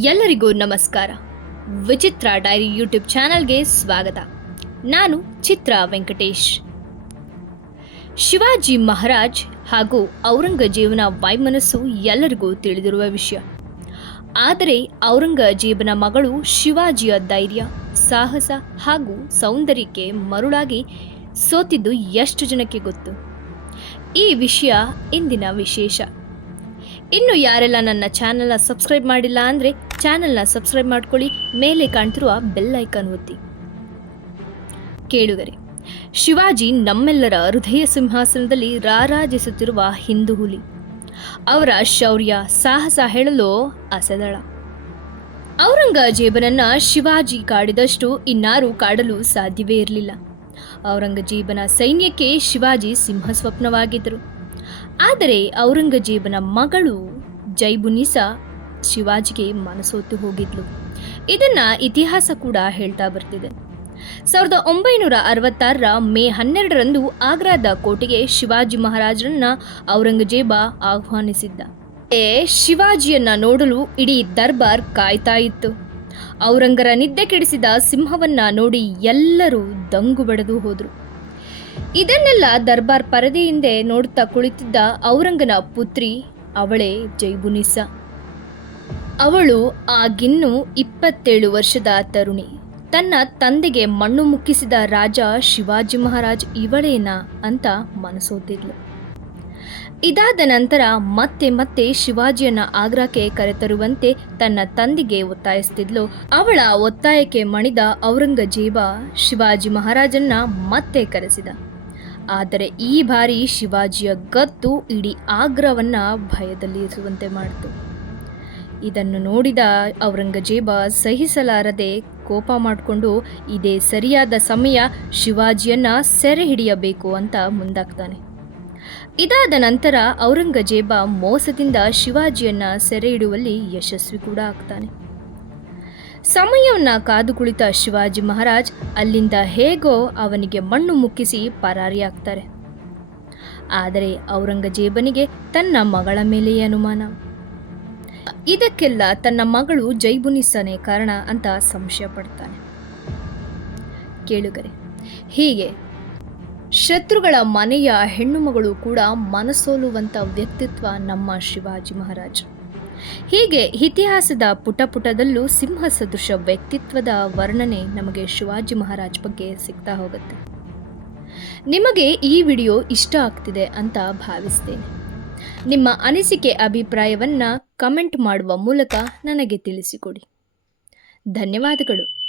ಎಲ್ಲರಿಗೂ ನಮಸ್ಕಾರ. ವಿಚಿತ್ರ ಡೈರಿ ಯೂಟ್ಯೂಬ್ ಚಾನಲ್ಗೆ ಸ್ವಾಗತ. ನಾನು ಚಿತ್ರ ವೆಂಕಟೇಶ್. ಶಿವಾಜಿ ಮಹಾರಾಜ್ ಹಾಗೂ ಔರಂಗಜೇಬನ ವೈಮನಸ್ಸು ಎಲ್ಲರಿಗೂ ತಿಳಿದಿರುವ ವಿಷಯ. ಆದರೆ ಔರಂಗಜೇಬನ ಮಗಳು ಶಿವಾಜಿಯ ಧೈರ್ಯ, ಸಾಹಸ ಹಾಗೂ ಸೌಂದರ್ಯಕ್ಕೆ ಮರುಳಾಗಿ ಸೋತಿದ್ದು ಎಷ್ಟು ಜನಕ್ಕೆ ಗೊತ್ತು? ಈ ವಿಷಯ ಇಂದಿನ ವಿಶೇಷ. ಇನ್ನು ಯಾರೆಲ್ಲ ನನ್ನ ಚಾನಲ್ನ ಸಬ್ಸ್ಕ್ರೈಬ್ ಮಾಡಿಲ್ಲ ಅಂದರೆ ಚಾನಲ್ನ ಸಬ್ಸ್ಕ್ರೈಬ್ ಮಾಡ್ಕೊಳ್ಳಿ, ಮೇಲೆ ಕಾಣ್ತಿರುವ ಬೆಲ್ ಐಕಾನ್ ಒತ್ತಿ. ಕೇಳುಗರೆ, ಶಿವಾಜಿ ನಮ್ಮೆಲ್ಲರ ಹೃದಯ ಸಿಂಹಾಸನದಲ್ಲಿ ರಾರಾಜಿಸುತ್ತಿರುವ ಹಿಂದೂ ಹುಲಿ. ಅವರ ಶೌರ್ಯ, ಸಾಹಸ ಹೇಳಲು ಅಸದಳ. ಔರಂಗಜೇಬನನ್ನ ಶಿವಾಜಿ ಕಾಡಿದಷ್ಟು ಇನ್ನಾರು ಕಾಡಲು ಸಾಧ್ಯವೇ ಇರಲಿಲ್ಲ. ಔರಂಗಜೇಬನ ಸೈನ್ಯಕ್ಕೆ ಶಿವಾಜಿ ಸಿಂಹಸ್ವಪ್ನವಾಗಿದ್ದರು. ಆದರೆ ಔರಂಗಜೇಬನ ಮಗಳು ಜೈಬುನಿಸಾ ಶಿವಾಜಿಗೆ ಮನಸೋತು ಹೋಗಿದ್ಲು. ಇದನ್ನ ಇತಿಹಾಸ ಕೂಡ ಹೇಳ್ತಾ ಬರ್ತಿದೆ. ಸಾವಿರದ ಒಂಬೈನೂರ ಅರವತ್ತಾರರ ಮೇ ಹನ್ನೆರಡರಂದು ಆಗ್ರಾದ ಕೋಟೆಗೆ ಶಿವಾಜಿ ಮಹಾರಾಜರನ್ನ ಔರಂಗಜೇಬ ಆಹ್ವಾನಿಸಿದ್ದ. ಏ, ಶಿವಾಜಿಯನ್ನ ನೋಡಲು ಇಡೀ ದರ್ಬಾರ್ ಕಾಯ್ತಾ ಇತ್ತು. ಔರಂಗರ ನಿದ್ದೆ ಕೆಡಿಸಿದ ಸಿಂಹವನ್ನ ನೋಡಿ ಎಲ್ಲರೂ ದಂಗು ಬಡದು ಹೋದ್ರು. ಇದನ್ನೆಲ್ಲ ದರ್ಬಾರ್ ಪರದೆ ಹಿಂದೆ ನೋಡುತ್ತಾ ಕುಳಿತಿದ್ದ ಔರಂಗನ ಪುತ್ರಿ, ಅವಳೇ ಜೈಬುನಿಸಾ. ಅವಳು ಆಗಿನ್ನು ಇಪ್ಪತ್ತೇಳು ವರ್ಷದ ತರುಣಿ. ತನ್ನ ತಂದೆಗೆ ಮಣ್ಣು ಮುಕ್ಕಿಸಿದ ರಾಜ ಶಿವಾಜಿ ಮಹಾರಾಜ್ ಇವಳೇನಾ ಅಂತ ಮನಸೋತಿದ್ಲು. ಇದಾದ ನಂತರ ಮತ್ತೆ ಮತ್ತೆ ಶಿವಾಜಿಯನ್ನ ಆಗ್ರಾಕ್ಕೆ ಕರೆತರುವಂತೆ ತನ್ನ ತಂದೆಗೆ ಒತ್ತಾಯಿಸ್ತಿದ್ಲು. ಅವಳ ಒತ್ತಾಯಕ್ಕೆ ಮಣಿದ ಔರಂಗಜೇಬ ಶಿವಾಜಿ ಮಹಾರಾಜನ್ನ ಮತ್ತೆ ಕರೆಸಿದ. ಆದರೆ ಈ ಬಾರಿ ಶಿವಾಜಿಯ ಗತ್ತು ಇಡೀ ಆಗ್ರವನ್ನ ಭಯದಲ್ಲಿರಿಸುವಂತೆ ಮಾಡಿತು. ಇದನ್ನು ನೋಡಿದ ಔರಂಗಜೇಬ ಸಹಿಸಲಾರದೆ ಕೋಪ ಮಾಡಿಕೊಂಡು, ಇದೇ ಸರಿಯಾದ ಸಮಯ ಶಿವಾಜಿಯನ್ನ ಸೆರೆ ಹಿಡಿಯಬೇಕು ಅಂತ ಮುಂದಾಗ್ತಾನೆ. ಇದಾದ ನಂತರ ಔರಂಗಜೇಬ ಮೋಸದಿಂದ ಶಿವಾಜಿಯನ್ನ ಸೆರೆ ಹಿಡುವಲ್ಲಿ ಯಶಸ್ವಿ ಕೂಡ ಆಗ್ತಾನೆ. ಸಮಯವನ್ನ ಕಾದು ಕುಳಿತ ಶಿವಾಜಿ ಮಹಾರಾಜ್ ಅಲ್ಲಿಂದ ಹೇಗೋ ಅವನಿಗೆ ಮಣ್ಣು ಮುಕ್ಕಿಸಿ ಪರಾರಿಯಾಗ್ತಾರೆ. ಆದರೆ ಔರಂಗಜೇಬನಿಗೆ ತನ್ನ ಮಗಳ ಮೇಲೆಯೇ ಅನುಮಾನ. ಇದಕ್ಕೆಲ್ಲ ತನ್ನ ಮಗಳು ಜೈಬುನಿಸನೇ ಕಾರಣ ಅಂತ ಸಂಶಯ ಪಡ್ತಾನೆ. ಕೇಳುಗರೆ, ಹೀಗೆ ಶತ್ರುಗಳ ಮನೆಯ ಹೆಣ್ಣುಮಗಳು ಕೂಡ ಮನಸೋಲುವಂಥ ವ್ಯಕ್ತಿತ್ವ ನಮ್ಮ ಶಿವಾಜಿ ಮಹಾರಾಜ್. ಹೀಗೆ ಇತಿಹಾಸದ ಪುಟ ಪುಟದಲ್ಲೂ ಸಿಂಹ ಸದೃಶ ವ್ಯಕ್ತಿತ್ವದ ವರ್ಣನೆ ನಮಗೆ ಶಿವಾಜಿ ಮಹಾರಾಜ್ ಬಗ್ಗೆ ಸಿಗ್ತಾ ಹೋಗುತ್ತೆ. ನಿಮಗೆ ಈ ವಿಡಿಯೋ ಇಷ್ಟ ಆಗ್ತಿದೆ ಅಂತ ಭಾವಿಸ್ತೇನೆ. ನಿಮ್ಮ ಅನಿಸಿಕೆ ಅಭಿಪ್ರಾಯವನ್ನು ಕಮೆಂಟ್ ಮಾಡುವ ಮೂಲಕ ನನಗೆ ತಿಳಿಸಿಕೊಡಿ. ಧನ್ಯವಾದಗಳು.